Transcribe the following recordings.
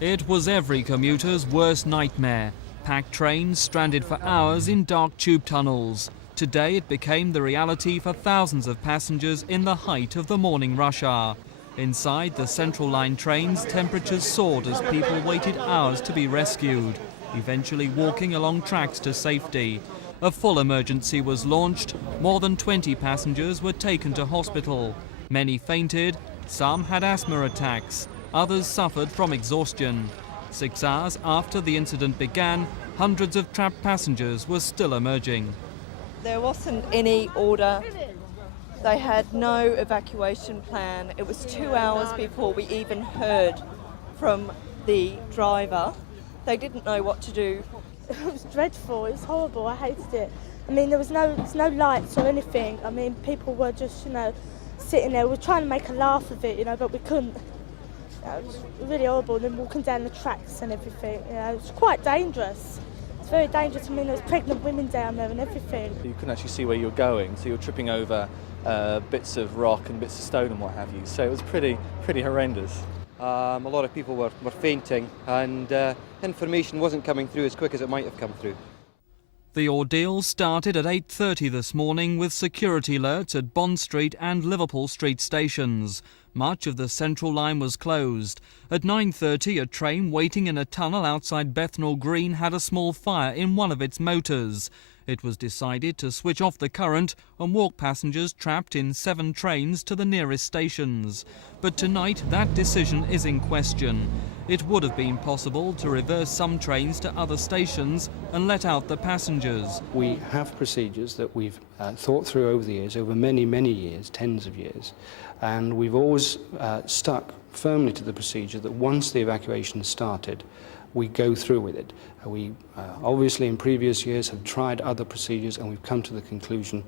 It was every commuter's worst nightmare. Packed trains stranded for hours in dark tube tunnels. Today it became the reality for thousands of passengers in the height of the morning rush hour. Inside the Central Line trains, temperatures soared as people waited hours to be rescued, eventually walking along tracks to safety. A full emergency was launched. More than 20 passengers were taken to hospital. Many fainted, some had asthma attacks, others suffered from exhaustion. 6 hours after the incident began, hundreds of trapped passengers were still emerging. There wasn't any order. They had no evacuation plan. It was 2 hours before we even heard from the driver. They didn't know what to do. It was dreadful, it was horrible, I hated it. I mean, there was no lights or anything. I mean, people were just, sitting there. We were trying to make a laugh of it, but we couldn't. It was really horrible, and then walking down the tracks and everything. It was quite dangerous. It's very dangerous. I mean, there's pregnant women down there and everything. You couldn't actually see where you were going, so you were tripping over bits of rock and bits of stone and what have you. So it was pretty horrendous. A lot of people were fainting, and information wasn't coming through as quick as it might have come through. The ordeal started at 8:30 this morning with security alerts at Bond Street and Liverpool Street stations. Much of the Central Line was closed. At 9:30, a train waiting in a tunnel outside Bethnal Green had a small fire in one of its motors. It was decided to switch off the current and walk passengers trapped in 7 trains to the nearest stations. But tonight, that decision is in question. It would have been possible to reverse some trains to other stations and let out the passengers. We have procedures that we've thought through over the years, over many, many years, tens of years, and we've always stuck firmly to the procedure that once the evacuation started, we go through with it. We obviously in previous years have tried other procedures, and we've come to the conclusion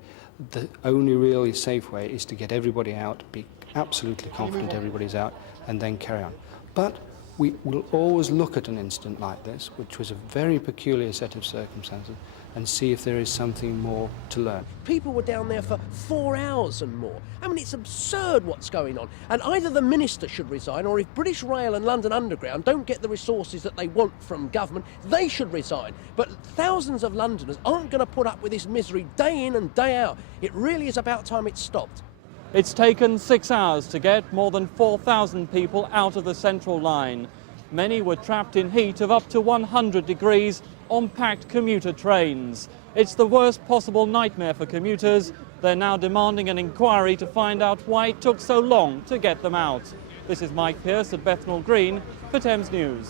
the only really safe way is to get everybody out, be absolutely confident everybody's out, and then carry on. But we will always look at an incident like this, which was a very peculiar set of circumstances, and see if there is something more to learn. People were down there for 4 hours and more. I mean, it's absurd what's going on. And either the minister should resign, or if British Rail and London Underground don't get the resources that they want from government, they should resign. But thousands of Londoners aren't going to put up with this misery day in and day out. It really is about time it stopped. It's taken 6 hours to get more than 4,000 people out of the Central Line. Many were trapped in heat of up to 100 degrees on packed commuter trains. It's the worst possible nightmare for commuters. They're now demanding an inquiry to find out why it took so long to get them out. This is Mike Pearce at Bethnal Green for Thames News.